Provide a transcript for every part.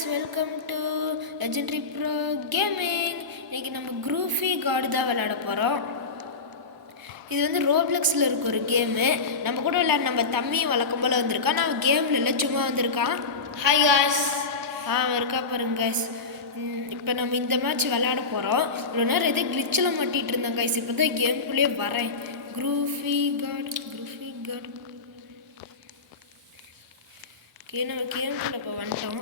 guys, welcome to Legendary Pro Gaming. இன்னைக்கு நம்ம குரூஃபி card தான் விளையாட போகிறோம். இது வந்து ரோப்ளெக்ஸில் இருக்க ஒரு கேமு. நம்ம கூட விளையாட நம்ம தம்பி வழக்கம் போல் வந்திருக்கான். நான் கேமில் இல்லை, சும்மா வந்திருக்கான். Hi guys. இருக்கா பாருங்க guys. இப்போ நம்ம இந்த மேட்ச் விளையாட போகிறோம். இவ்வளோ நேரம் எதோ கிளிச்சில் மாட்டிகிட்டு இருந்தேன் guys. இப்போ தான் கேமுக்குள்ளேயே வரேன். குரூஃபி கார்டு. நம்ம கேமுக்குள்ள இப்போ வந்துட்டோம்.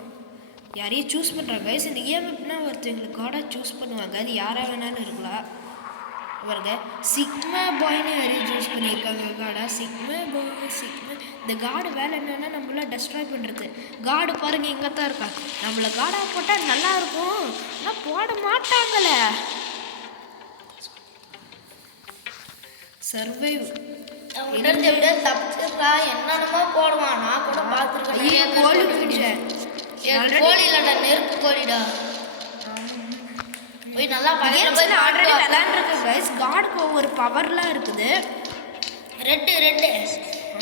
யாரையும் சூஸ் பண்ணுறாங்க கைஸ். இந்த கேம் எப்படின்னா ஒருத்தவங்களுக்கு கார்டாக சூஸ் பண்ணுவாங்க. அது யாராக வேணாலும் இருக்கலாம். பாருங்க, சிக்மா பாய்னு யாரையும் சூஸ் பண்ணியிருக்காங்க கார்டா. சிக்மா இந்த கார்டு வேலை என்னென்னா நம்மள டெஸ்ட்ராய் பண்ணுறது. கார்டு பாருங்கள் எங்கே தான் இருக்கா. நம்மளை கார்டாக போட்டால் நல்லா இருக்கும், ஆனால் போட மாட்டாங்களே. சர்வைவ் என்னென்னமோ போடுவான். நான் கூட பார்த்துருக்கேன். கோழி இல்லடா, நெருப்பு கோழிடா. போய் நல்லா ஆல்ரெடி விளையாண்டுருக்கேன் கைஸ். கார்டுக்கு ஒவ்வொரு பவர்லாம் இருக்குது. ரெட்டு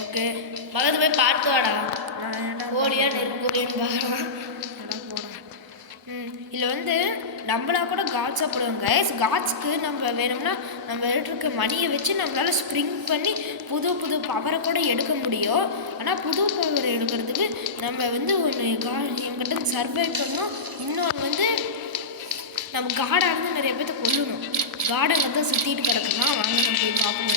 ஓகே, பக்கத்து போய் பார்த்து வாடா. கோழியா நெருப்பு கோழியான்னு பார்க்கலாம். இதில் வந்து நம்மளா கூட காட்ஸ் சாப்பிடுவோம் கைஸ். காட்ஸ்க்கு நம்ம வேணும்னா நம்ம இருக்க மணியை வச்சு நம்மளால் ஸ்ப்ரிங் பண்ணி புது பவரை கூட எடுக்க முடியும். ஆனால் புது பவர் எடுக்கிறதுக்கு நம்ம வந்து ஒன்று எங்கிட்ட சர்வை பண்ணணும். இன்னொன்று வந்து நம்ம காடாக இருந்து நிறைய பேர்த்த கொல்லணும். காடை தான் சுற்றிட்டு கிடக்குன்னா வாங்க நம்ம போய் பார்ப்போம்.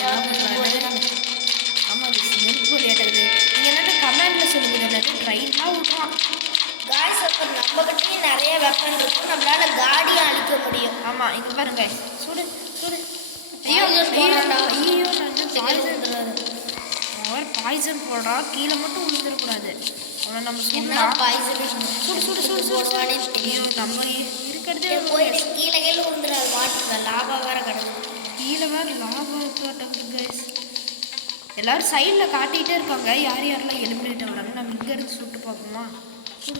ஆமாம், நெருப்பு விளையாடுறது. நீங்கள் என்னென்ன கமெண்டில் சொல்லுங்கள். ட்ரெயின்லாம் விட்றான் காய்ஸ். அப்புறம் நம்மகிட்டயும் நிறைய வெப்பன் இருக்கும், நம்மளால காடியை அழிக்க முடியும். ஆமாம், இங்கே பாருங்க, சுடு ஐயோ பாய்சன் போடுறா. கீழே மட்டும் விழுந்துடக்கூடாது. அவனை நம்ம சுடுவானே தெரியும். நம்ம இருக்கிறதே போயிட்டு கீழே விழுந்துடாது. வாட்டர் லாபா வேற கிடக்குது. கீழே வேற லாபா போட்டது கைஸ். எல்லாரும் சைடில் காட்டிகிட்டே இருக்காங்க யார் யாரெல்லாம் எலிமினேட் வராங்க. நம்ம இங்கே இருந்து சுட்டு பார்ப்போமா? சுடு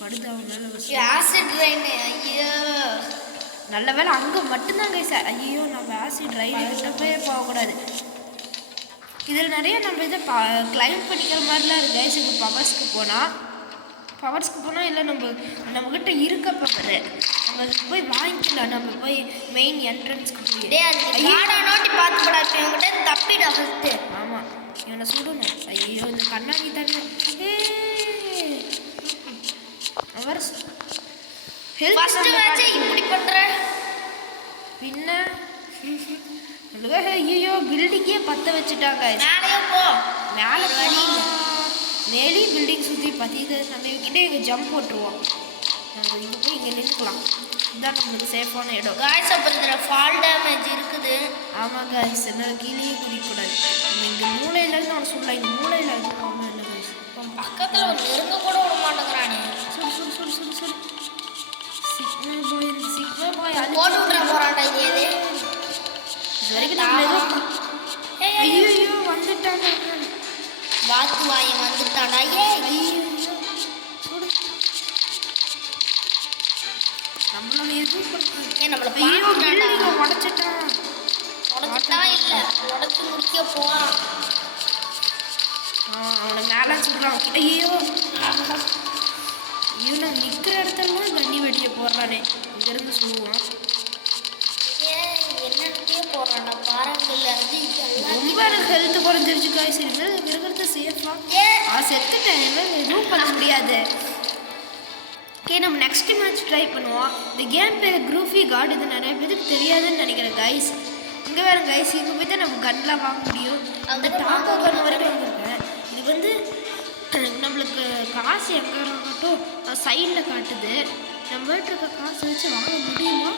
படுது அவன் மேலே ஆசிட் ரெயின். ஐயோ, நல்ல வேலை அங்கே மட்டும்தான் கைஸ். ஐயோ, நம்ம ஆசிட் ரெயின் கிட்டப்பே போகக்கூடாது. இதில் நிறைய நம்ம இதை கிளைம் பண்ணிக்கிற மாதிரிலாம் இருக்குது கைஸ். இப்போ பவர்ஸ்க்கு போனால் இல்லை நம்மக்கிட்ட இருக்க பவர் நம்ம போய் வாங்கிக்கலாம். நம்ம போய் மெயின் என்ட்ரன்ஸ்க்கு போய் நோட்டி பார்த்துக்கூடாது. என்கிட்ட தப்பிடா ஃபஸ்ட்டு. ஆமாம், இவனை சுடணும். ஐயோ, இந்த கண்ணாடி தண்ணி இப்படி பண்ற பின்ன. ஐயோ, பில்டிங்கே பற்ற வச்சுட்டாங்க. மேலே பில்டிங் சுற்றி பற்றிது. நம்ம கிட்டே இங்கே ஜம்ப் போட்டுருவோம். நம்ம இங்கே போய் இங்கே நின்றுக்கலாம். இதுதான் நம்மளுக்கு சேஃபான இடம். காய்ஸ், அப்புறம் ஃபால் டேமேஜ் இருக்குது. ஆமாம் காய்ஸ், என்ன கீழே குடிக்கூடாது. நம்ம இங்கே மூளையிலேருந்து அவனை சொல்லலாம். இங்கே மூளையில் அது ப்ராப்ளம் இல்லை காய்ஸ். பக்கத்தில் ஒரு நெருங்க கூட விட மாட்டேங்கிறானே. சுடு சிக்மா பாய் அது போட்டு விட்ற போகிறான்டா. இது வரைக்கும் நம்ம ஏதோ ஐயோ வந்துட்டாங்க. வாத்து வாயை வந்துட்டாடா. நம்மளால எதுவும் நம்மளை உடச்சிட்டான் இல்லை, உடச்சி முடிக்க போகிறான். அவனை மேலே சொல்கிறான். ஐயோ நான் நிற்கிற இடத்துலாம் கண்ணி வெட்டியை போடுறானே. இங்கேருந்து சொல்லுவான். என்னன்னே போடுறான்டா. பாறாங்கல்ல இருந்து ரொம்ப எனக்கு ஹெல்த் குறைஞ்சிருச்சு காய்ச்சி. இருக்கிறது சேஃபாக செத்துட்டேன். எதுவும் பண்ண முடியாது. ஓகே, நம்ம நெக்ஸ்ட் மேட்ச் ட்ரை பண்ணுவோம். இந்த கேம் பேர் குரூஃபி கார்டு. இது நிறைய பேருக்கு தெரியாதுன்னு நினைக்கிறேன் கைஸ். இங்கே வேறு கைஸ், இங்கே போய் தான் நம்ம கன்லாம் வாங்க முடியும். அந்த டாக்கோ கன் வரைக்கும் வாங்கியிருக்கேன். இது வந்து நம்மளுக்கு காசு எங்கே இருக்கட்டும் சைடில் காட்டுது. நம்ம வீட்டில் இருக்க காசை வச்சு வாங்க முடியுமா?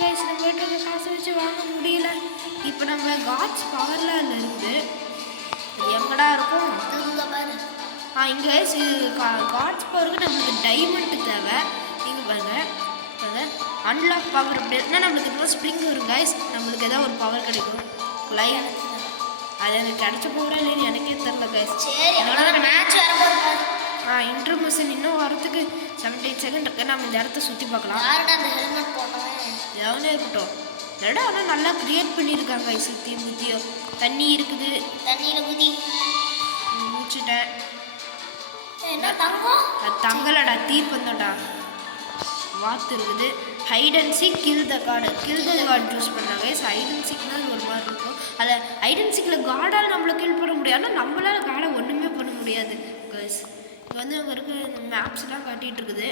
கைஸ், நம்ம வீட்டில் இருக்க காசை வச்சு வாங்க முடியல. இப்போ நம்ம காட்ஸ் பவரில் அதில் இருக்குது. எங்கடா இருக்கும்? இங்கே கைஸ், காட்ஸ் பவருக்கு நம்மளுக்கு டைமண்ட் தேவை. இங்கே பாருங்க, அன்லாக் பவர் அப்படி இருந்தால் நம்மளுக்கு இதுமாதிரி ஸ்ப்ரிங் வரும் கைஸ். நம்மளுக்கு ஏதாவது ஒரு பவர் கிடைக்கும். லைன் அது எனக்கு கிடச்ச போகிறா இல்லைன்னு எனக்கே தெரில கைஸ். இன்டர்மிஷன் இன்னும் வரத்துக்கு 17 செகண்ட் இருக்குது. நம்ம இந்த இடத்த சுற்றி பார்க்கலாம். எவனே இருக்கட்டும். இடம் ஆனால் நல்லா க்ரியேட் பண்ணியிருக்காங்க. சுற்றி முத்தியோ தண்ணி இருக்குது. தண்ணியில் குதி முடிச்சுட்டேன். என்ன தங்கம்? அது தங்கலடா, தீப்பந்தோடா. வாத்து இருக்குது. Hide and seek, kill the card. Kill the card choose பண்ணாங்க. ஹைட் அண்ட் சீக்னா ஒரு மாதிரி இருக்கும். அதில் ஹைட் அண்ட் சீக்கில் கார்டால் நம்மளை கில் பண்ண முடியாது. ஆனால் நம்மளால் கார்டை ஒன்றுமே பண்ண முடியாது கைஸ். இப்போ வந்து அங்கே இருக்க மேப்ஸ்லாம் காட்டிகிட்டு இருக்குது.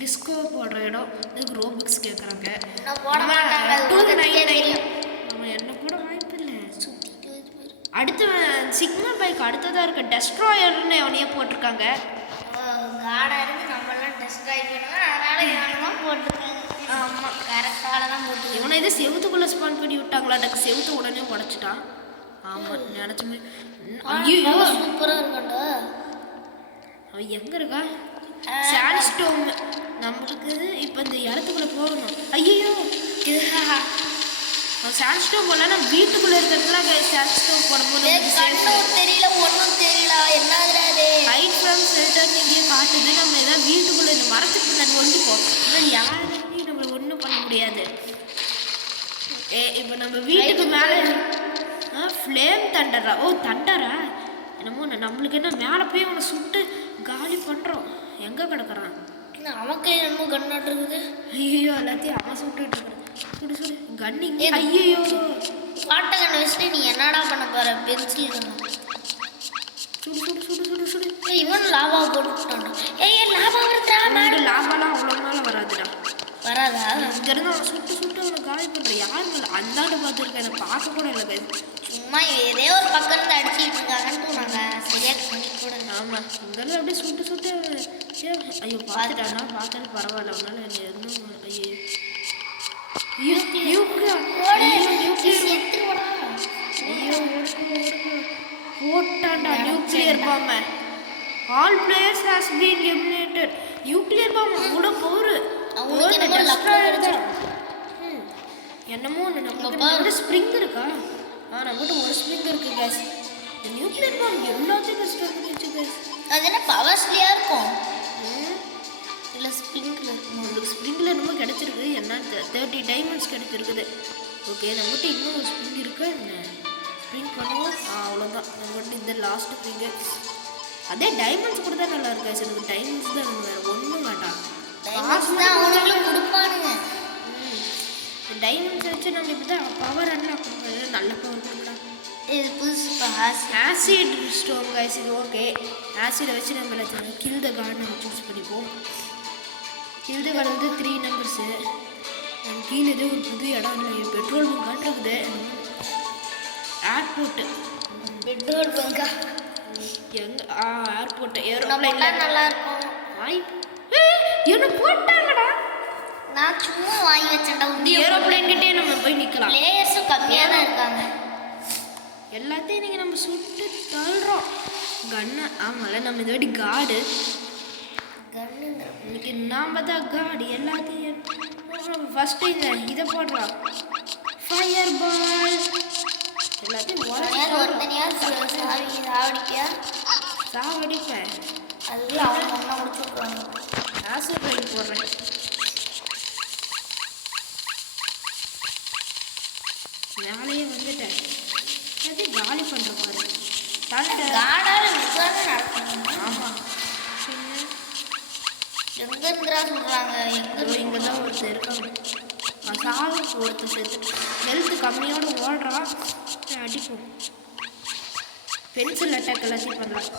டிஸ்கோ போடுற இடம். இதுக்கு ரோபுக்ஸ் கேட்குறாங்க. 299. நம்ம என்ன கூட வாய்ப்பு இல்லை. அடுத்து சிக்மா பைக் அடுத்ததாக இருக்க டெஸ்ட்ராயர்னு அவனையே போட்டிருக்காங்க. காடா இருக்கு, நம்மளாம் டெஸ்ட்ராய் பண்ணுவோம். அதனால இவனெல்லாம் போட்டிருக்காங்க. ஆமாம், கரெக்டாக தான் போட்டு. இவனை இது செவுத்துக்குள்ளே ஸ்பான் பண்ணி விட்டாங்களா? அதுக்கு செவுத்து உடனே உடச்சிட்டான். ஆமாம், நினச்சமே. ஐயோ சூப்பராக இருக்கண்டா. அவன் எங்கே இருக்கா? சாண்ட்ஸ்டோன் நம்மளுக்கு இப்போ இந்த இடத்துக்குள்ளே போகணும். ஐயோ சாண்ட்ஸ்டோன் போடலன்னா வீட்டுக்குள்ளே இருக்கிறதுலாம் சாண்ட்ஸ்டோன் போடும்போது தெரியல, ஒன்றும் தெரியல. என்னது ஹைட் ஃப்ரம் ஷெல்டர் இங்கேயே காட்டுது. நம்ம எதாவது வீட்டுக்குள்ளே இந்த மரத்துக்கு பின்னாடி ஒண்டிப்போம். ஆனால் யாருமே நம்மளை ஒன்றும் பண்ண முடியாது. இப்போ நம்ம வீட்டுக்கு மேலே ஃப்ளேம் தண்டரா. ஓ தண்டரா என்னமோ நம்மளுக்கு என்ன மேலே போய் அவனை சுட்டு காலி பண்ணுறோம். எங்கே கிடக்குறான்? அவனுக்கு என்னமோ கண்ணாட்டு இருக்குது. ஐயோ எல்லாத்தையும் அவன் சுட்டுட்டு இருக்கிறான். சுடு சுடு கண்ணு இங்கே. ஐயோ பாட்டை கண்ணு வச்சுட்டு நீ என்னடா பண்ண போற? பென்சில் கண்ணு சுடு சுடு சுடு சுடு சுடு. இவன் லாபா போட்டுட்டான். ஏய் லாபா வருதா? மாடு லாபாலாம் அவ்வளோ நாள் வராதுடா. வராதா? இங்கேருந்து அவன் சுட்டு சுட்டு அவனை காலி பண்ணுற. யாரும் இல்லை. அந்தாண்டு பார்த்துருக்கேன். என்னை பார்க்க கூட இல்லை. சும்மா ஏதே ஒரு பக்கம் இருந்து அடிச்சுட்டு இருக்காங்கன்ட்டு நாங்கள் சரியாக பண்ணி கூட. ஆமாம், இங்கேருந்து அப்படியே சுட்டு சுட்டு ஐயோ பார்த்துட்டானா? பார்த்தாலும் பரவாயில்ல. அவனால எதுவும் ஐயோ போட்டான்டா நியூக்ளியர் பாம்பை. All players has been eliminated. Nuclear பாம்பு அவ்வளோ போரு. என்னமோ நம்ம ஸ்ப்ரிங் இருக்கா? நம்மகிட்ட ஒரு ஸ்ப்ரிங் இருக்கு கேஸ். நியூக்ளியர் பாம்பு எல்லாத்தையும் கஷ்டம் பண்ணிச்சு கேஸ். அது என்ன பவர்ஸ்லியா இருக்கும்? இல்லை ஸ்ப்ரிங்கில் இருக்கும். உங்களுக்கு ஸ்ப்ரிங்கில் என்னமோ கிடச்சிருக்கு. என்ன 30 டைமண்ட்ஸ் கிடச்சிருக்குது. ஓகே, நம்மகிட்ட இன்னும் ஒரு ஸ்ப்ரிங் இருக்கு. ஸ்ப்ரிங் பண்ணுவோம். அவ்வளோதான் நம்மகிட்ட இந்த லாஸ்ட் ஸ்ப்ரிங்கு. அதே டைமண்ட்ஸ் கூட தான் நல்லா இருக்கு கேஸ். எனக்கு டைமண்ட்ஸ் தான் வேறு ஒன்றும் வேண்டாம். அவனுங்களும் கொடுப்பானுங்க. டைமண்ட்ஸ் வச்சு நம்ம இப்படி தான் பவர் அன்லாக் பண்ணுறது. நல்ல பவர் கொடுக்கலாம். இது புதுசு ஆசிட் ஸ்டோன் கைஸ். இது ஓகே. ஆசிடை வச்சு நம்ம கில் த கார்டு நம்ம சூஸ் பண்ணிப்போம். கில் த கார்டு வந்து 3 நம்பர்ஸு. கீழே ஏதோ ஒரு புது இடம் இல்லை. பெட்ரோல் பங்க் காட்டுறது. ஏர்போர்ட்டு. பெட்ரோல் பங்கா எங்கே? ஏர்போர்ட்டு. ஏரோப்ளைன் நல்லா இருக்கும். என்ன போட்டாங்கடா? நான் சும்மா வாங்கி வச்சேன்டா. ஏரோப்ளைன் கிட்டே நம்ம போய் நிற்கலாம். பிளேயர்ஸும் கம்மியாக தான் இருக்காங்க. எல்லாத்தையும் நீங்கள் நம்ம சுட்டு தள்ளுறோம். கன்னு. ஆமாம்ல, நம்ம இந்த வாட்டி கார்டு. கன்னுங்க இன்னைக்கு நாம் தான் கார்டு. எல்லாத்தையும் ஃபஸ்ட்டு இதை போடுறோம். ஃபயர் பால் எல்லாத்தையும் சாவடிப்பேன். அதுக்குள்ள அவங்க ஒன்றா முடிச்சு விட்ருவாங்க. ஆசிட் ட்ரெயின் போடுறேன். வேலையே வந்துட்டேன். அது காலி பண்ணுற பாரு. காடால மெதுவாக நடக்கணும். ஆமாம். எங்கே இருக்கிறா சொல்கிறாங்க? இங்கே தான் ஒருத்தர் இருக்காங்க. சாவு ஒருத்தர் சேர்த்து ஹெல்த்து கம்மியோடு ஓடுறான். அடிப்போம். பென்சில் அட்டாக் எல்லாத்தையும் பண்ணலாம்.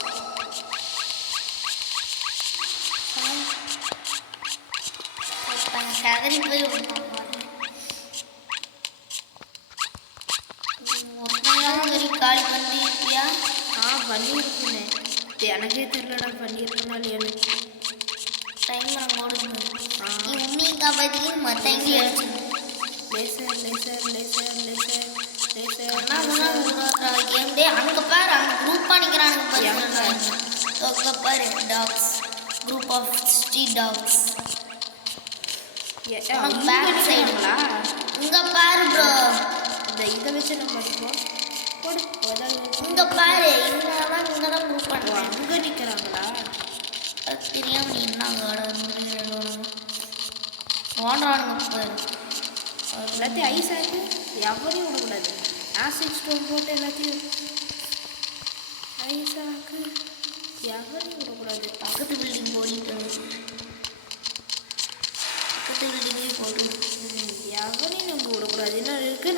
சதறி போய் காலி பண்ணிருக்கியா? பண்ணியிருக்கேன். எனக்கே தெரியலடா பண்ணியிருக்கனால. எனக்கு டைமர் ஓடுது. நீ உன்னிக்கா பார்த்துக்கு மற்ற எங்கேயும் அடிச்சு laser laser laser laser laser. Game day அங்கே பாரு. அங்கே குரூப் பண்ணிக்கிறானுங்க பாரு. அங்கே பாரு dogs. Group of street dogs. Back சைடுங்களா? இங்கே பாரு ப்ரோ. இந்த இதை வச்சு நம்ம இருக்கோம். இங்கே பாரு. இங்கே தான் குரூப் பண்ணுவாங்க. அங்கே நிற்கிறாங்களா? தெரியாம நீ என்ன ஓடுறானுங்க பாரு. எல்லாத்தையும் ஐஸ் ஆகி எவரையும் விடக்கூடாது. ஆசிட் ஸ்டோன் போட்டு எல்லாத்தையும் ஐஸ் ஆக்கு எவரையும் விடக்கூடாது.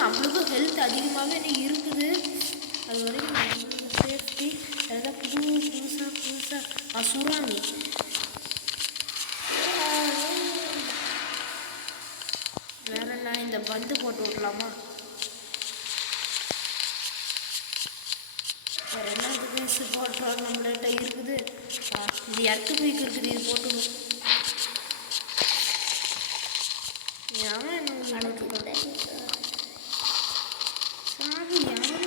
நம்மளுக்கும் ஹெல்த் அதிகமாகவே இருக்குது. அது வரைக்கும் சேஃப்டி. அதெல்லாம் புதுசாக சுறாமி. வேற என்ன, இந்த பந்து போட்டு விடலாமா? வேறு என்ன இது போட்டோம் நம்மள்கிட்ட இருக்குது. இது எர்த்து பைக் இருக்குது, இது போட்டுடும். யாரும்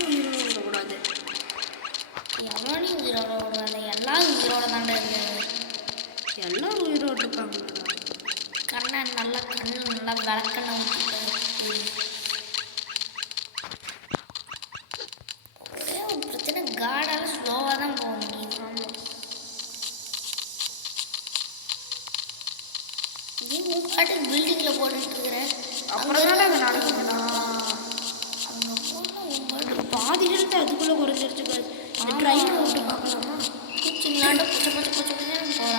உயிரோட விடக்கூடாது. எவனையும் உயிரோட விடுவாங்க. எல்லாரும் உயிரோட தாண்டா இருக்காங்க. எல்லாரும் உயிரோடு இருக்காங்க. கண்ணை நல்லா விளக்கண்ணை ஊற்றிட்டு ஒரே ஒரு பிரச்சனை, காடால ஸ்லோவாக தான் போக முடியும். ஆமாம், நீ உன் பாட்டுக்கு பில்டிங்கில் போட்டுட்டு இருக்கிறேன். அப்புறம் தான் நாங்கள் நடக்கணும்னா அங்கே போனால் உன் பாட்டு பாதி ஹெல்த் அதுக்குள்ளே குறைஞ்சிருச்சு. இந்த ட்ரெயின் ஓட்டு பார்க்கலாமா? பூச்சிங்களாண்ட பூச்சை போகிறாங்க.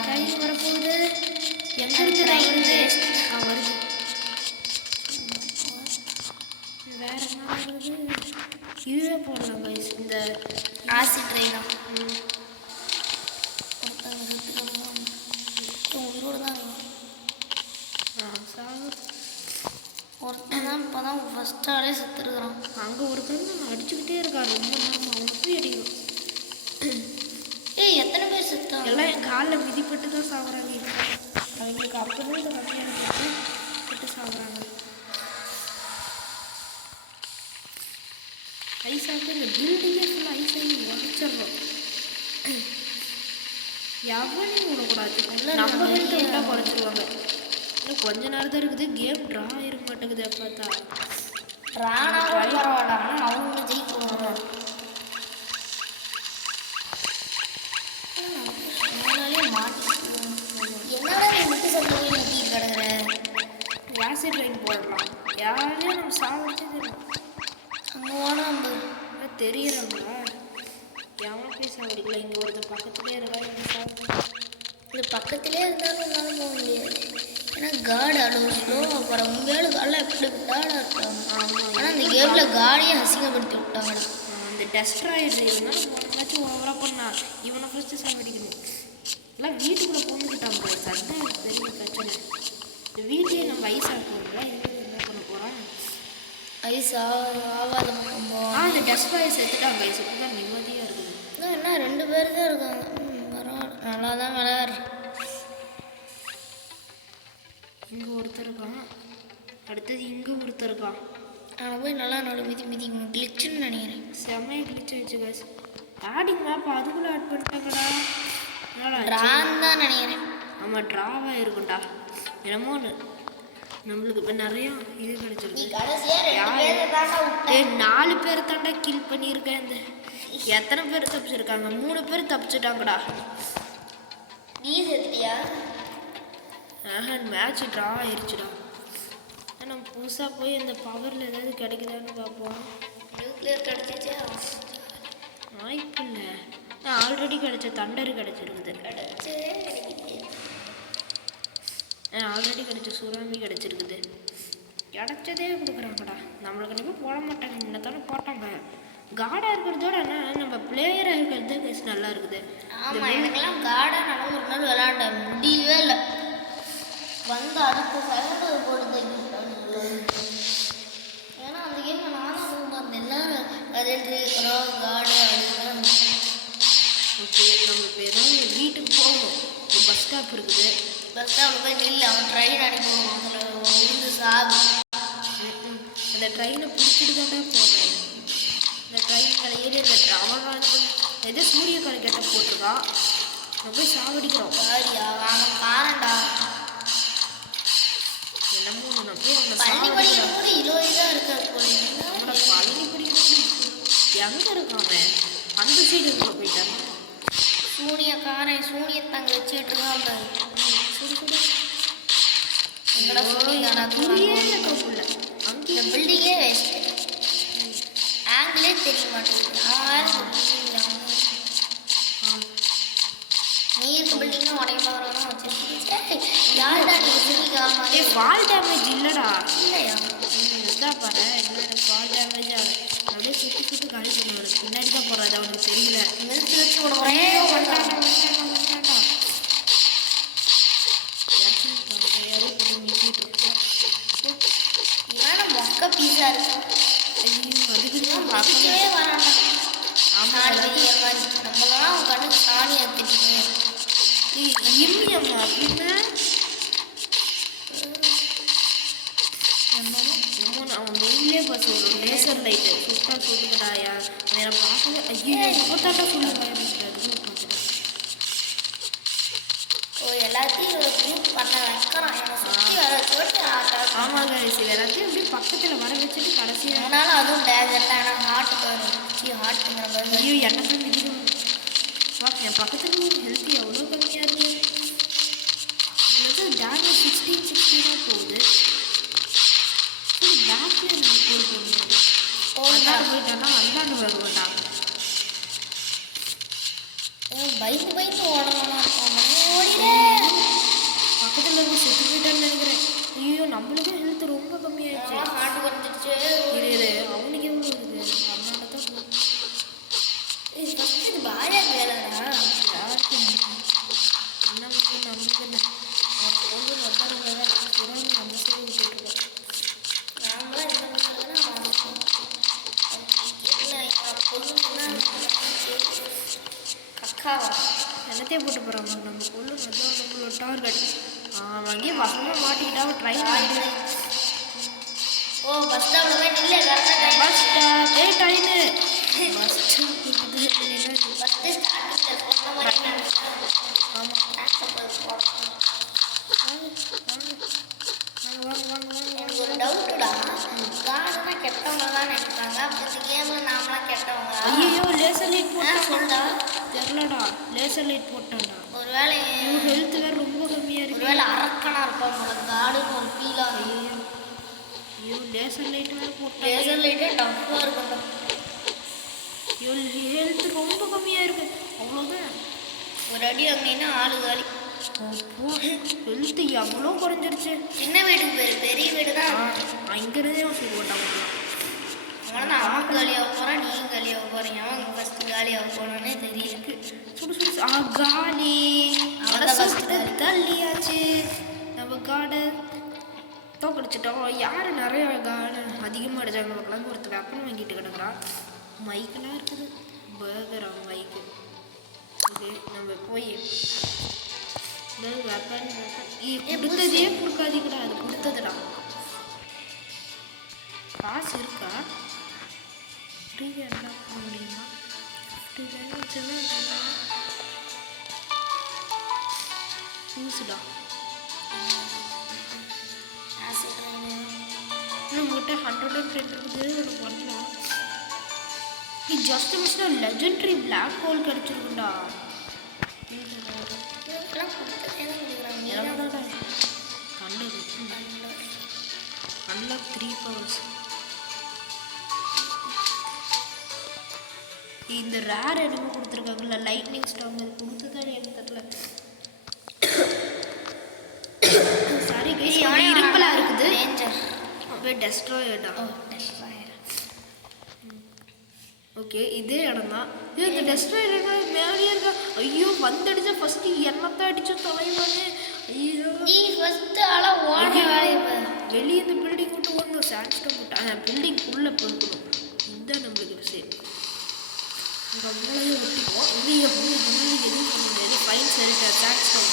ட்ரெயின் வரப்போகுது. எங்கே இருந்து ட்ரெயின் வருது? வேற என்ன வருது? இதுவே போடலாம் கைஸ். இந்த ஆசிட் ட்ரெயினா உயிரோடு தான் ஒருத்தன் தான் இப்போ தான் ஃபஸ்ட் ஆளே செத்துருக்குறான். அங்கே ஒருத்தன் அடிச்சுக்கிட்டே இருக்கான் ரொம்ப நேரம். அவனுக்கு போய் அடிக்கும். ஏய், எத்தனை பேர் செத்தான்? எல்லாம் என் காலில் மிதிப்பட்டு தான் சாகுறாங்க. அவங்களுக்கு அப்பவே இந்த கம்மியான போட்டு சாகுறாங்க. ஐஸாக்கு இந்த பில்டிங்கே ஃபுல்லாக ஐஸாகி உடச்சிடணும். எவனையும் விடக்கூடாது. நம்ம ஹெல்த்தை விட்டால் குறைச்சிருவாங்க. இன்னும் கொஞ்ச நேரம் தான் இருக்குது. கேம் ட்ரா ஆகிருக்க மாட்டேங்குது. பார்த்தா ட்ரானா பரவாயில்லாம அவங்க ஜெயிக்குவாங்க. என்னடா நீ முட்டு சட்டவே நட்டி கிடக்குற? ஆசிட் ட்ரெயின் போடலாம். யாரையும் நம்ம சாப்பிட்டு அங்கே ஓனா தெரியறவங்களா எவனை போய் சாப்பிடிக்கல. இங்கே ஒருத்தர் பக்கத்துலேயே இருக்கா. இங்கே சாப்பிட்டு இது பக்கத்துலேயே இருந்தாலும் என்னால் போக முடியாது. ஏன்னா காடு அளவு ஸ்லோவாக போகிறேன். உங்கள் காலில் எப்படி காடாக இருக்காங்க. ஆனால் இந்த கேமில் காடியை அசிங்கப்படுத்தி விட்டாங்கடா. அந்த டெஸ்ட்ராயர் இருந்தாலும் போனாச்சும் ஓவராக பண்ணா. இவனை ஃபஸ்ட்டு சாப்பிடிக்கணும். எல்லாம் வீட்டுக்குள்ளே போந்துக்கிட்டாங்க. சட்டம் பெரிய பிரச்சனை. இந்த வீட்டையே நம்ம ஐஸாக்குவோம்ல. என்ன பண்ண போகிறோம்? ஐஸ் ஆகாத அந்த டெஸ்ட்ராயர் சேர்த்துட்டாங்க. ஐஸ் தான் நிம்மதியாக இருக்குது. என்ன 2 பேர் தான் இருக்காங்க. பரவாயில்ல, நல்லா தான் விளையாடுற. இங்கே ஒருத்தர் இருக்கான். அடுத்தது இங்கே ஒருத்தர் இருக்கான். நான் போய் நல்லா மிதி கிளிச்சுன்னு நினைக்கிறேன். செம்மையாக கிளிச்சு வச்சு காசு. ஆடிங் மேப் அதுக்குள்ளே ஆட் பண்ணிட்டாங்கடா. ட்ரான் தான் நினைக்கிறேன். ஆமாம், ட்ராவாக இருக்கும்டா. என்னமோ நம்மளுக்கு இப்போ நிறையா இது கிடச்சிருக்கு. 4 பேர் தாண்டா கில் பண்ணியிருக்கேன். இந்த எத்தனை பேர் தப்பிச்சிருக்காங்க? 3 பேர் தப்பிச்சிட்டாங்கடா. நீ செத்துட்டியா? Match draw ஆயிடுச்சுடா. நம்ம புதுசாக போய் இந்த பவரில் ஏதாவது கிடைக்குதான்னு பார்ப்போம். நியூக்ளியர் கிடச்சிச்சா? வாய்ப்பு இல்லை. ஆல்ரெடி கிடைச்ச தண்டர் கிடச்சிருக்குது. ஆல்ரெடி கிடைச்ச சுறாமி கிடச்சிருக்குது. கிடைச்சதே கொடுக்குறாங்கடா. நம்மளுக்கு நம்ம போட மாட்டாங்க. இன்னத்தானே போட்டாங்க. காடாக இருக்கிறதோட என்ன, நம்ம பிளேயராக இருக்கிறது பேச நல்லா இருக்குது. ஆமாம், எனக்கெல்லாம் காடாக நல்லா ஒரு நாள் விளையாட முடியவே இல்லை. வந்து அடுத்த செகண்ட் போட்டு ஏன்னா அந்த கேம் நானும் போகும்போது எல்லாரும் அது காடு அப்படிதான். ஓகே, நம்ம இப்போ ஏதாவது வீட்டுக்கு போகணும். ஒரு பஸ் ஸ்டாப் இருக்குது. பஸ் ஸ்டாப்பில் போய் நில்லு. அவன் ட்ரெயின் அனுப்பிடுவான். அதில் உளுந்து சாகு. அந்த ட்ரெயினை பிடிச்சிட்டு தான் போவேன். இந்த ட்ரெயின் மேலே ஏறி அந்த அவன் எதோ சூரியக்கார கேட்ட போட்டிருக்கான். நம்ம போய் சாவடிக்கிறோம். காடியா வாங்க காரண்டா. என்னமோ நம்ம போய் அவனை பள்ளி படிக்கிறது கூட 20 தான் இருக்காது போல. அவனோட பழனி படிக்கிறது எங்கே இருக்கான்? அந்த சைடு இருக்க போயிட்டான். சூனியக்காரன் சூனியத்தாங்க வச்சுட்டு இருக்கான். எங்கடா சூனியக்காரன்? அங்கே இந்த பில்டிங்கே வேஸ்ட். ஆங்கிலே தெரிய மாட்டேங்குது. நீ இருக்க பில்டிங்னா உடைய பார்க்குறோன்னா வச்சுருக்கீங்க. யாருடா நீ வச்சுருக்கீங்க? வால் டேமேஜ் இல்லைடா. இல்லையா? இதான் பாரு. என்னடா ஃபால் டேமேஜ் ஆகுது. அப்படியே சுட்டு சுட்டு காலி பண்ணுவாரு. பின்னாடி தான் போறாது, அவனுக்கு தெரியல. நிறுத்தி வச்சு விட போறேன். யாரோ போட்டு மீட்டிட்டு இருக்கோம். இவன் மொக்க பீஸா இருக்கு. ஐயோ அதுக்கு பிடிக்கவே வரான்டா. ஆமா நம்மளாம் கண்ணுக்கு சாணி எடுத்துட்டீங்க. இம்மியம்மா அப்படின்னா அவன் மெயிலே பஸ் வரும். லேசர் லைட்டு சுத்தா சொல்லுங்கடாயா. அவனை பார்க்கவே ஐயோ இப்போத்தாண்டா சொல்லுங்க. ஓ எல்லாத்தையும் ஒரு குரூப் பண்ண வைக்கிறான். என்னை சுற்றி வர சொல்லிட்டு ஆமாங்க சரி எல்லாத்தையும் அப்படியே பக்கத்தில் வர வச்சுட்டு கடைசியாக ஆனாலும் அதுவும் டேஞ்சர் தான். ஆனால் ஹார்ட்டுங்கிற மாதிரி ஐயோ என்ன தான் மிதிக்கும். என் பக்கத்தில் ஹெல்த்தி எவ்வளோ கம்மியாக இருக்கு. எனக்கு டேமேஜ் 16 போகுது. பேக்கில் எனக்கு போய் போடுறது அந்தாண்டு போயிட்டான்னா அந்தாண்டு வருவேன்டா. பயந்து ஓடணும்னா பக்கத்தில் இருக்க செத்து போயிட்டான்னு நினைக்கிறேன். ஐயோ நம்மளுக்கும் ஹெல்த் ரொம்ப கம்மியாயிடுச்சு. ஹார்ட் குறைஞ்சிடுச்சு. இது அவனுக்கு எவ்வளோ இருக்குது அந்தாண்ட தான் போகும். இது பாயா வேலைடா. யாருக்கு என்ன வந்து நம்மளுக்கு என்ன வந்து வந்தாங்க நம்ம சைடு விட்டுருக்கோம். நாமளாம் என்ன கக்காவா எல்லாத்தையும் போட்டு போகிறாங்க. நம்ம பொண்ணு அதான் நம்மளோட டார்கெட். அங்கேயே வசமாக மாட்டிக்கிட்டா ட்ரெயின் ஆகிடுது. ஓ பஸ் ஸ்டாப்பில் போய் நில்ல கரெக்டாக bus stop time bus stop first ஸ்டார்டிங்கில் சொன்ன மாதிரி ஆமாம் எனக்கு ஒரு டவுட்டுடா. காடுனா கெட்டவங்க தான் நினைக்கிறாங்க. அப்போ இந்த கேமில் நாமளாம் கெட்டவங்க. ஐயோ லேசர் லைட் போட்டா சொல்லுடா. தெரிலடா லேசர் லைட் போட்டான்டா. ஒருவேளை ஹெல்த் வேறு ரொம்ப கம்மியாக இருக்கு. ஒருவேளை அரக்கனா இருப்பான் உங்களுக்கு காடுன்னு ஒரு ஃபீலாக. ஐயோ லேசர் லைட் வேறு போட்டா. லேசர் லைட்டே டஃப்பாக இருக்கட்டும். ஐயோ ஹெல்த் ரொம்ப கம்மியாக இருக்கு. அவ்வளோதான். ஒரு அடி வாங்கினீங்கன்னா ஆளு காலி. ஹெல்த் எவ்வளோ குறைஞ்சிருச்சு. சின்ன வீட்டுக்கு பேர் பெரிய வீடு தான். இங்கேருந்தே சொல்லி போட்டாங்க. அவன் தான் அவன் காலியாக போகிறான், நீயும் காலியாக போகிறீங்க. அவன் ஃபஸ்ட்டு காலியாக போகணுன்னே தெரியுது. சுடு சுடு காலி அவன் ஃபஸ்ட்டு தள்ளியாச்சு. நம்ம காடை தோக்கடிச்சிட்டோம். யார் நிறைய காடை அதிகமாக அடிச்சாங்க பார்க்கலாம். ஒருத்தர் வெப்பன் வாங்கிட்டு கிடக்குறான். மைக்கெல்லாம் இருக்குது. பர்கரா மைக்கு. ஓகே நம்ம போய் வெப்பன் கொடுத்ததே கொடுக்காதீங்கடா. அது கொடுத்ததுடா. காசு இருக்கா? ஃப்ரீயாக என்ன பண்ண முடியுமா? ஃப்ரீயாக வச்சுன்னா யூஸ்டா. நம்மகிட்ட 110 இருக்குது. ஒன்று பண்ணலாம். நீ just mister legendary black hole கிடச்சிருக்குண்டா. Unlock 3 powers. இந்த ரேர் என்னமோ கொடுத்துருக்காங்கல்ல லைட்னிங் ஸ்டாம் கொடுத்துதான் எனக்கு தெரியல. சாரி கைஸ் இரும்பலா இருக்குது. அப்படியே டெஸ்ட்ராய்டா. ஓகே இதே இடம் தான். இந்த டெஸ்ட்ராய்டர் மேலேயே இருக்கா. ஐயோ வந்துடுச்சா ஃபஸ்ட்டு என்னத்தான் அடிச்சு தொலைவானே. ஐயோ நீ ஃபஸ்ட்டு ஆளாக ஓட வெளியே இந்த பில்டிங் விட்டு ஓடணும். சாண்ட்ஸ்டோன் போட்டு பில்டிங் உள்ளே போகணும். இதுதான் நம்மளுக்கு சரி. நம்மளையும் ஒட்டிக்குவோம். இங்கே எதுவும் பண்ண முடியாது. Fine Sarita sandstone.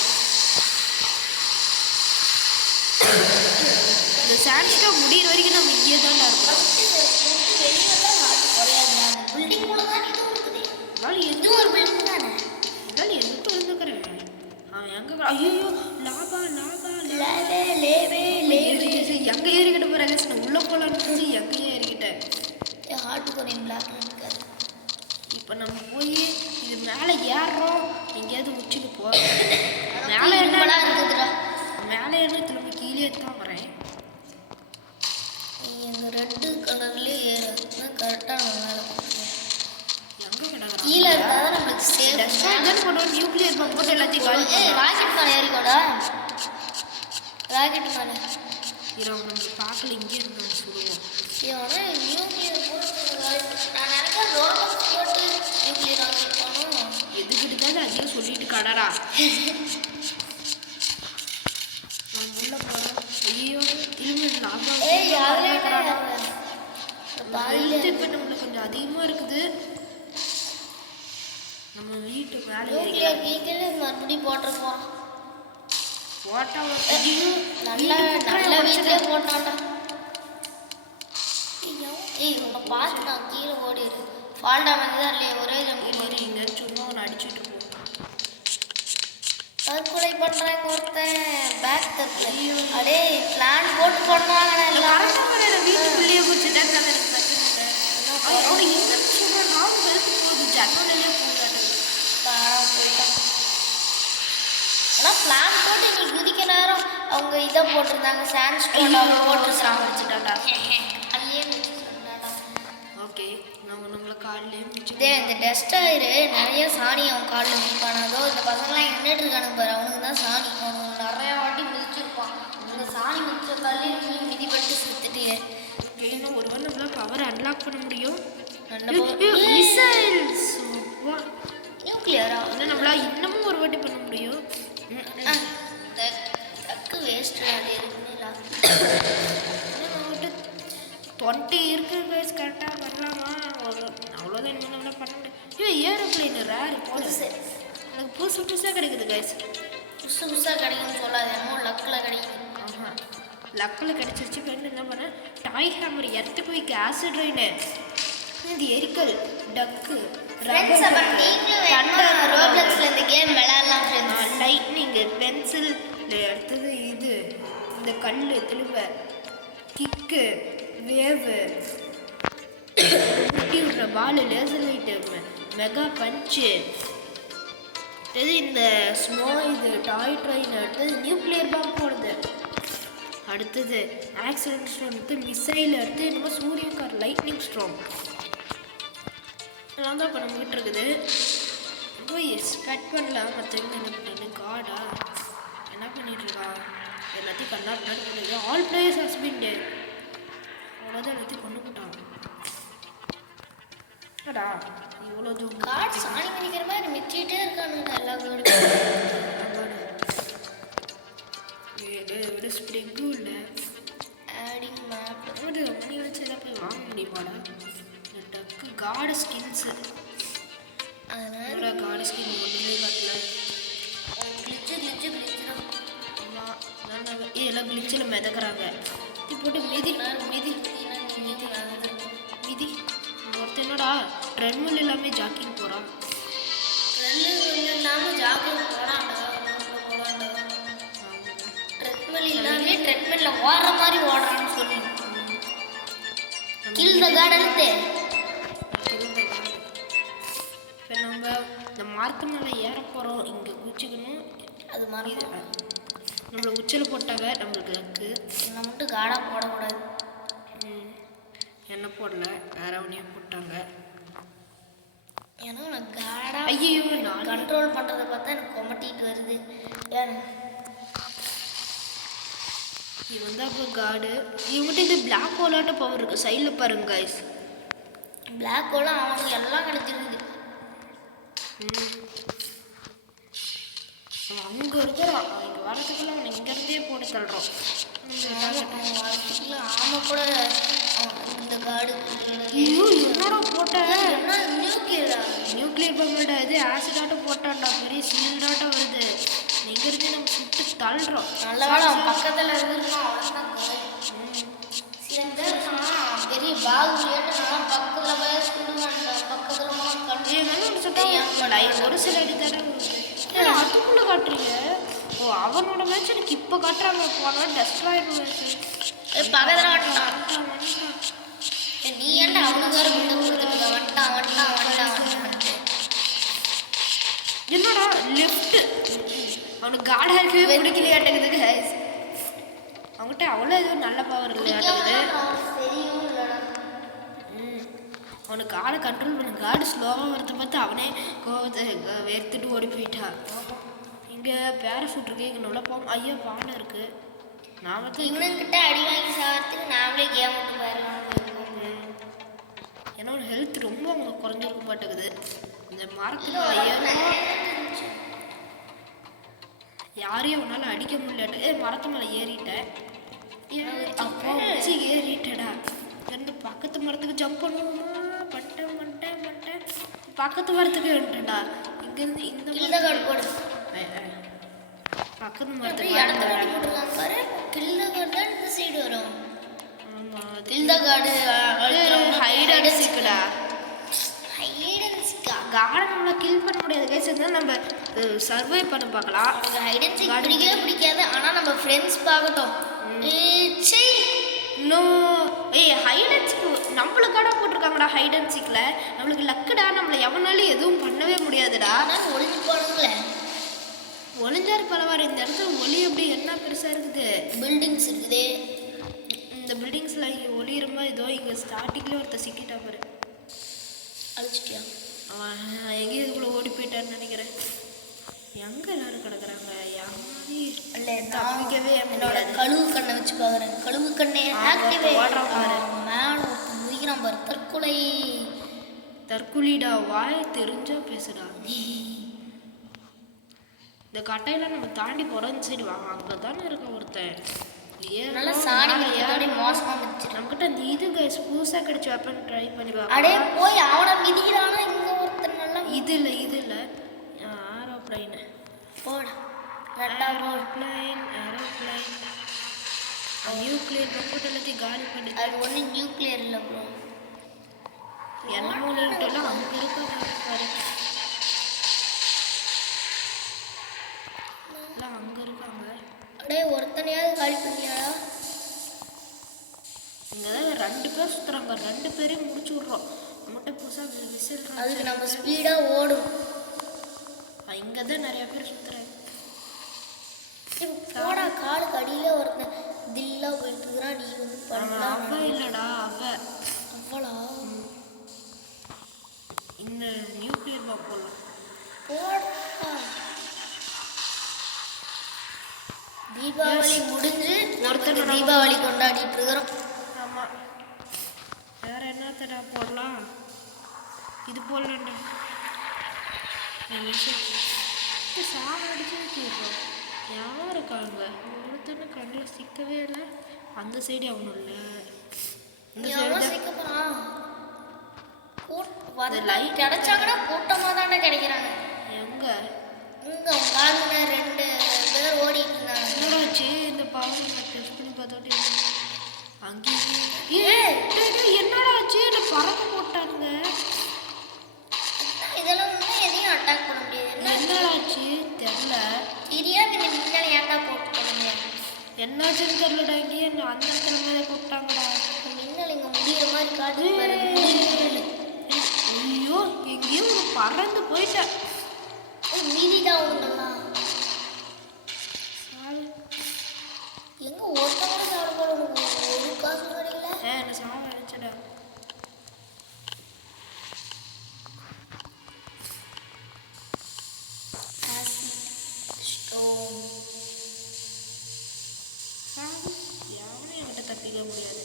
இந்த சாண்ட்ஸ்டோன் முடிகிற வரைக்கும் நம்ம இங்கே தான் இருக்கணும். இதுவும் ஒரு பில்டிங் தானே. இதெல்லாம் எதுக்கும் இருந்துக்கிறேன். எங்கே ஐயோ லாபா லாபா எங்கே ஏறிக்கிட்ட போகிறாங்க. உள்ளே போகலான்னு எங்கேயும் ஏறிக்கிட்டேன். ஹார்ட் குறையும் பிளாக் இருக்காது. இப்போ நம்ம போய் இது மேலே ஏறுறோம். எங்கேயாவது உச்சிக்கு போகிறோம். மேலே என்ன இருக்குதுடா. மேலே என்ன திரும்ப கீழே தான் வரேன். இந்த ரெட்டு கலர்லேயே ஏறுனா கரெக்டாக நம்ம மேலே எங்கே கிடக்குறோம். கீழே இருந்தால் தான் நம்மளுக்கு சேஃப். டெஸ்ட்ராய்டர் போடுவோம். நியூக்ளியர் பம்ப் போட்டு எல்லாத்தையும் காலி பண்ணுவோம். ராக்கெட் மேலே ஏறிக்கோடா. ராக்கெட் மேலே இரவு நம்ம பார்க்கல. இங்கே இருந்து சுடுவோம். ஆனா நியூக்ளியர் போட்டு நான் நினைக்கிறேன் ரோபோட்ஸ் போட்டு நியூக்ளியர் ஆகிருப்பானோ. எதுக்கிட்டு தான் அதையும் சொல்லிட்டு கடறா. உள்ள போகிறோம். ஐயோ திரும்ப லாபம். இப்போ நம்மளுக்கு கொஞ்சம் அதிகமாக இருக்குது. நம்ம வீட்டு மேலே நியூக்ளியர் வீட்டில் மறுபடியும் போட்டிருப்போம். போட்டா நல்ல நல்ல வீட்டிலே போட்டான்டா. ஏய் உன்னை பார்த்து நான் கீழே ஓடிடு. ஃபால்டா வந்து தான் இல்லையே ஒரே இங்கன்னு சொன்னா அவனை அடிச்சுட்டு போவோம். தற்கொலை பண்ணுறாங்க ஒருத்தன் பேக் தப்பு. அடே பிளான் போட்டு பண்ணுவாங்க. வீட்டுக்குள்ளேயே குடிச்சுட்டேன். அவனை என்ன சொல்கிறான்? நான் வெறுத்து போகுது. ஜன்னலையே போகிறாரு. போயிட்டான். ஆனால் பிளான் போட்டு நீ குதிக்க நேரம் அவங்க இதை போட்டிருந்தாங்க. சாண்ட் ஸ்டோன் அவங்க போட்டு சாப்பிடுச்சுட்டாண்டா. அதுலேயே மிச்சு சொன்னாடா. ஓகே நம்மளை காலிலே மிச்சு. இதே இந்த டெஸ்டாயிரு நிறைய சாணி அவன் காலில் மிதிப்பானதோ. இந்த பசங்களாம் என்னட்டு இருக்கானுங்க பாரு. அவனுக்கு தான் சாணி. அவனுக்கு நிறையா வாட்டி மிதிச்சிருப்பான். இந்த சாணி மிதிச்ச காலையே நீ மிதிப்பட்டு சுத்துட்டு இன்னும் ஒரு வேளை நம்மளால் பவர் அன்லாக் பண்ண முடியும். நியூக்ளியரா இன்னும் நம்மளால் இன்னமும் ஒரு வாட்டி பண்ண முடியும். தக்கு வேஸ்ட் அது இருக்குங்களா? 20 இருக்குது கைஸ். கரெக்டாக பண்ணலாமா? அவ்வளோதான் இனிமேல் நம்மளால் பண்ண முடியும். ஏரோப்ளைன் ரேர் புதுசு. எனக்கு புதுசு புதுசாக கிடைக்குது கைஸ். புதுசு புதுசாக கிடைக்குன்னு சொல்லாது. என்னமோ லக்கில் கிடைக்குது. ஆமாம் லக்கில் கிடச்சிருச்சு. ஃப்ரெண்டு என்ன பண்ணேன்? டாய் hammer earth quick acid rain இது எரிக்கல் டக்கு இந்த கேம் விளையாடலாம். லைட்னிங்கு பென்சில் அடுத்தது இது இந்த கல் திரும்ப கிக்கு வேவு ஊட்டி விட்ற பால் லேசர் லைட்டு மெகா பஞ்சு இது இந்த ஸ்னோ இது டாய் ட்ரெயின் அடுத்தது நியூக்ளியர் பாம்பு போடுது. அடுத்தது ஆக்சிடென்ட் ஸ்டோன் அடுத்து மிசைல் அடுத்து என்னமோ சூரியகார் லைட்னிங் ஸ்ட்ரோம் எல்லாம் தான் இப்போ நம்மகிட்ட இருக்குது. போய் ஸ்பெட் பண்ணலாம். மற்றவங்க என்ன பண்ணுறது? காடா என்ன பண்ணிட்டுருக்கா? எல்லாத்தையும் கண்ணாடி பண்ணுறது. ஆல் பிளேயர்ஸ் ஹஸ்பண்டு அவ்வளோதான் எல்லாத்தையும் கொண்டு போட்டாங்க. என்னடா இவ்வளோ தூரம் கார்டு சாணி மிதிக்கிற மாதிரி மிச்சிட்டே இருக்கானுங்க எல்லா கார்டும். விட ஸ்ப்ரிங்கும் இல்லை. ஆடிங் மேப் ஒரு மணி வச்சு எல்லாம் போய் வாங்க முடியுமாடா? டக்கு கார்டு ஸ்கின்ஸு அதனால கார்டு ஸ்கின் ஒன்றுமே காட்டல. கிளிச்சு ஆமாம் எல்லாம் கிளிச்சில் மிதக்கிறாங்க. இது போட்டு மிதி மிதி மிதி மிதி ஒருத்தர் என்னடா ட்ரெட்மில் எல்லாமே ஜாக்கிங் போகிறான். ட்ரெட்மில் இல்லாமல் ஜாக்கிங் போகிறான்டா. ட்ரெட்மில் இல்லாமல் ட்ரெட்மில்ல ஓடுற மாதிரி ஓடுறான்னு சொல்லி கில் த கார்டு எடுத்து இப்போ நம்ம இந்த மரத்து மேலே ஏற போகிறோம். இங்கே குச்சிக்கணும். அது மாதிரி நம்மளை உச்சில் போட்டாங்க. நம்மளுக்கு லக்கு. நம்ம மட்டும் காடாக போடக்கூடாது. என்ன போடல வேற ஒன்றையே போட்டாங்க. ஏன்னா நான் காடாக ஐயோ நான் கண்ட்ரோல் பண்ணுறதை பார்த்தா எனக்கு கொமட்டிட்டு வருது. ஏன் இது வந்து அப்போ கார்டு இவங்ககிட்ட இது பிளாக் ஹோலாட்ட பவர் இருக்குது. சைடில் பாருங்க கைஸ். பிளாக் ஹோலாக அவனுக்கு எல்லாம் கிடைச்சிருக்குது. அங்கே இருக்கிறான். இங்கே வரதுக்குள்ள அவனை இங்கேருந்தே போட்டு தள்ளுறோம். ஆமாம் கூட இந்த கார்டு ஐயோ என்னடா போட்டேன்? நியூக்ளியர் பம்புடா இது ஆசிடாட்டம் போட்டான்டா. பெரிய சீல்டாட்டம் வருது. இங்கேருந்து நம்ம சுட்டு தள்ளுறோம். நல்ல வேலை அவன் பக்கத்தில் இருந்துருக்கான். சில பேர் பெரிய பாகுலேட்டு நான் பக்கத்தில் போய் சுடுவான். பக்கத்தில் ஒரு சில எடுத்தாடா அதுக்குள்ளே காட்டுறீங்க. ஓ அவனோட மேட்ச் எனக்கு இப்போ காட்டுறாங்க. போனால் டெஸ்ட்ராய்டு பக்கத்தில் வந்துட்டான். நீ ஏன்டா அவனுக்கு வேறு விட்டு கொடுத்துருக்க? வந்துட்டான். என்னடா லெஃப்ட்டு அவனுக்கு காடாக இருக்கவே பிடிக்கலையாட்டங்குது ஹேஸ். அவங்ககிட்ட அவ்வளோ எதுவும் நல்ல பவர் இல்லையாட்டங்குது. அவனுக்கு காடை கண்ட்ரோல் பண்ண காடு ஸ்லோவாக வரத பார்த்து அவனே கோவத்தை வேர்த்துட்டு ஓடி போயிட்டான். இங்கே பேராஷூட் இருக்கு. இங்கே நல்லா ஐயா பானை இருக்குது. நான் வந்து இவனுங்கிட்ட அடி வாங்கி சாகிறதுக்கு நாமளே கேம் விட்டு போயிடலாம். என்னோட ஹெல்த் ரொம்ப அவங்களுக்கு குறைஞ்சிருக்க மாட்டேங்குது. இந்த மரத்தில் யாரையும் அவனால் அடிக்க முடியல. மரத்து மேலே ஏறிட்டேன். அப்போ வச்சு ஏறிட்டடா. இருந்து பக்கத்து மரத்துக்கு ஜம்ப் பண்ணுவோமா? பட்டேன் பக்கத்து மரத்துக்கு வந்துட்டேன்டா. இங்கேருந்து இந்த கார்டு போடு. பக்கத்து மரத்துக்கு இடத்த போட்டுருக்காங்க பாரு. கில்ல கார்டு தான் இந்த சைடு வரும். ஆமாம், கில்ல கார்டு ஹைட் அண்ட் சீக்குடா. ஹைட் அண்ட் சீக்கா கார்டன் நம்மள கில் பண்ண முடியாது கைஸ். இருந்தால் நம்ம சர்வை பண்ண பார்க்கலாம். ஹைட் அண்ட் சீக் பிடிக்கவே பிடிக்காது. ஆனால் நம்ம ஃப்ரெண்ட்ஸ் பார்க்கட்டும். இன்னும் ஹைட் அண்ட் சீக் நம்மளுக்கான போட்டிருக்காங்கடா. ஹைட் அண்ட் சீக்கில் நம்மளுக்கு லக்குடா. நம்மளை எவனாலும் எதுவும் பண்ணவே முடியாதுடா. ஆனால் ஒளிஞ்சு போடுங்களே. ஒளிஞ்சாரு பரவாயில்ல. இந்த இடத்துல ஒளி எப்படி என்ன பெருசாக இருக்குது. பில்டிங்ஸ் இருக்குது. இந்த பில்டிங்ஸில் இங்கே ஒளியிற மாதிரி ஏதோ இங்கே ஸ்டார்டிங்லேயே ஒருத்தர் சிக்கிட்டா பாரு. அழிச்சிட்டியா? அவன் எங்கேயும் இதுக்குள்ளே ஓடி போயிட்டான்னு நினைக்கிறேன். எங்கே எல்லாரும் கிடக்குறாங்க? யாரி இல்லை தப்பிக்கவே என்னோட கழுவு கண்ணை வச்சு பார்க்குறேன். கழுவு கண்ணை ஆக்டிவேட் ஓடுறான் பாரு. மேலே முடிக்கிறான் பாரு. தற்கொலைடா. வாய் தெரிஞ்சா பேசுடா. இந்த கட்டையெல்லாம் நம்ம தாண்டி போகிறோம். சரி வாங்க, அங்கே தானே இருக்க ஒருத்தன். நல்லா சாணி மோசமாக வச்சு நம்மகிட்ட அந்த இது கைஸ் புதுசாக கிடைச்ச வெப்பன் ட்ரை பண்ணி பார்ப்போம். அடே போய் அவனை மிதிக்கிறானா? இங்கே ஒருத்தன் நல்லா இது இல்லை ஏரோப்ளைன் போட ஏரோப்ளைன் நியூக்ளியர் பக்கத்து எல்லாத்தையும் காலி பண்ணி. அது ஒன்றும் நியூக்ளியர் இல்லை ப்ரோ. என்னமோ நீட்டெல்லாம் அங்கே இருக்க பாரு. அங்கே இருக்காங்க. அடே ஒருத்தனையாவது காலி பண்ணியாடா. இங்கே தான் 2 பேர் சுற்றுறாங்க. 2 பேரையும் முடிச்சு விட்றோம். நம்மகிட்ட புதுசாக விசில். அதுக்கு நம்ம ஸ்பீடாக ஓடும். இங்கே தான் நிறைய பேர் சுற்றுறாங்க. போடா காலுக்கு அடியில் ஒருத்தன் தில்லா போயிட்டு இருக்கிறான். நீ வந்து பண்ணலாம். அவ இல்லைடா அவ்வளோ இந்த நியூக்ளியர் பாம்பு போடலாம். போடா. தீபாவளி முடிஞ்சு ஒருத்தர் தீபாவளி கொண்டாடிட்டு இருக்கிறோம். ஆமாம், வேற என்னத்தடா போடலாம்? இது போடலாண்டா. சாவடிச்சு வச்சுருக்கோம். யார் இருக்காங்க? ஒருத்தனை கண்ணில் சிக்கவே இல்லை. அந்த சைடு அவனும் இல்லை. இந்த சைடு லைட் கிடைச்சா கூட கூட்டமாக தானே கிடைக்கிறாங்க. எங்கே இங்கே உங்க 2 பேர் ஓடிட்டு இருந்தாங்க. என்னடாச்சு இந்த பவர் டெஸ்ட் பண்ணி பார்த்தோட்டே அங்கேயே என்னடாச்சு? என்ன பறக்க போட்டானுங்க. இதெல்லாம் ஒன்றும் எதையும் அட்டாக் பண்ண முடியாது. என்னடாச்சு தெரியல. தெரியாது. இந்த மின்னல் ஏன்டா போட்டுட்டாங்க? என்னாச்சுன்னு தெரியலடா. இங்கேயே அந்த இடத்துல மேலே போட்டாங்கடா. மின்னல் இங்கே முடிகிற மாதிரி காட்டு. ஐயோ எங்கேயோ ஒரு பறந்து போயிட்டேன். மீதிதான் ஒன்றுலாம் எங்கே ஒருத்தவங்க சாப்பிட ஒரு காசு கிடைக்கல. என்ன சாப்பிட நினச்சடா. யாரும் என்கிட்ட தப்பிக்க முடியாது.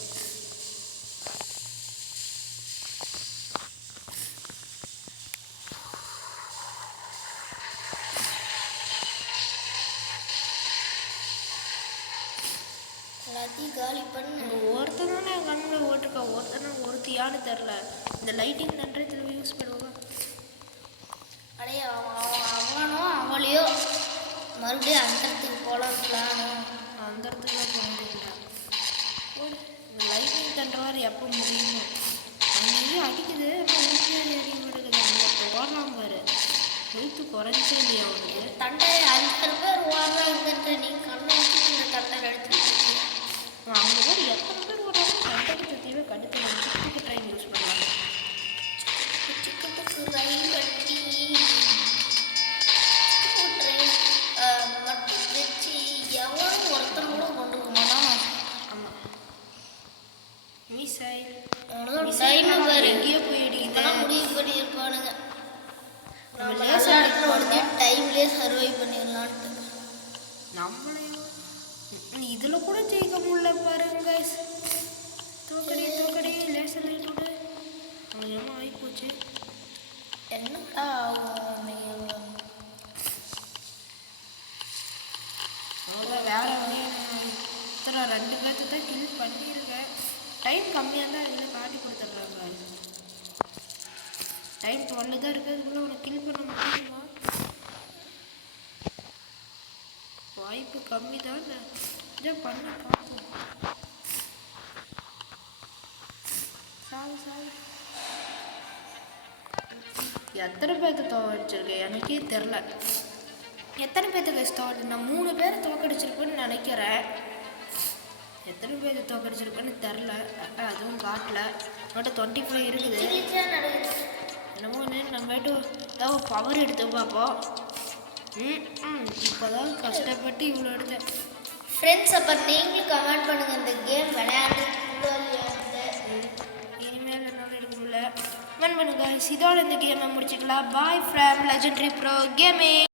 எல்லாத்தையும் காலி பண்ணு. ஒருத்தன் தானே என் கண்ணில் ஓட்டிருக்கா. ஒருத்தனை ஒருத்தியான்னு தெரில. இந்த லைட்டிங் தண்டத்தில் யூஸ் பண்ணுவாங்க. அடைய அவனோ அவளையோ மறுபடியும் அந்த இடத்துக்கு போகலான்னு அந்த இடத்துல போக முடியல. இந்த லைட்டிங் தண்டவாறு எப்போ முடியுமோ அங்கேயும் அடிக்குது. அடிக்க மாட்டேங்குது. அங்கே ஓடலாம் பாரு. எழுத்து குறைஞ்சே இல்லையா அவனுக்கு? தண்டை 5 பேர் ஓடுறாங்க. நீ கண்ணை வச்சு இந்த தண்டை எடுத்து அங்கே பேர் எத்தனை பேர் ஓடுறாங்க? தண்டைக்கு சுற்றியே கடுத்து சிக்கு ட்ரெயின் யூஸ் பண்ணலாம். சிக்கு ரயில் வண்டி ட்ரெயின் மட்டும் வச்சு இதில் கூட ஜெயிக்க முடியல பாருங்க கைஸ். தோக்கடி லேசர் லைட்டோட கொஞ்சமாக ஆகிப்போச்சு. என்னடா அவ்வளோ வேற வழியாக இத்தனை 2 பேர்த்து தான் கில் பண்ணியிருக்கேன். டைம் கம்மியாக தான் இதில் காட்டி கொடுத்துட்றாங்க. டைம் 12 தான் இருக்கிறதுக்குள்ள உனக்கு கில் பண்ண முடியுமா? வாய்ப்பு கம்மி தான். இதை பண்ண பார்ப்போம். சாவு எத்தனை பேர்த்து தோக்கடிச்சிருக்கேன் எனக்கே தெரில. எத்தனை பேர்த்துக்கு தோக்கடி? நான் 3 பேரை தோக்கடிச்சிருப்பேன்னு நினைக்கிறேன். எத்தனை பேர் தோக்கடிச்சிருப்பேன்னு தெரில. அதுவும் காட்டல. மட்டும் 25 இருக்குது. என்னமோ நம்மகிட்ட ஏதாவது பவர் எடுத்து பார்ப்போம். இப்போதான் கஷ்டப்பட்டு இவ்வளோ எடுத்தேன். ஃப்ரெண்ட்ஸ் அப்போ நீங்களும் கமெண்ட் பண்ணுங்கள் இந்த கேம் விளையாண்டு இனிமேல் என்னால் எடுக்க முடியல. கமெண்ட் பண்ணுங்க. இதோட இந்த கேமை முடிச்சுக்கலாம். Bye from legendary bro gaming.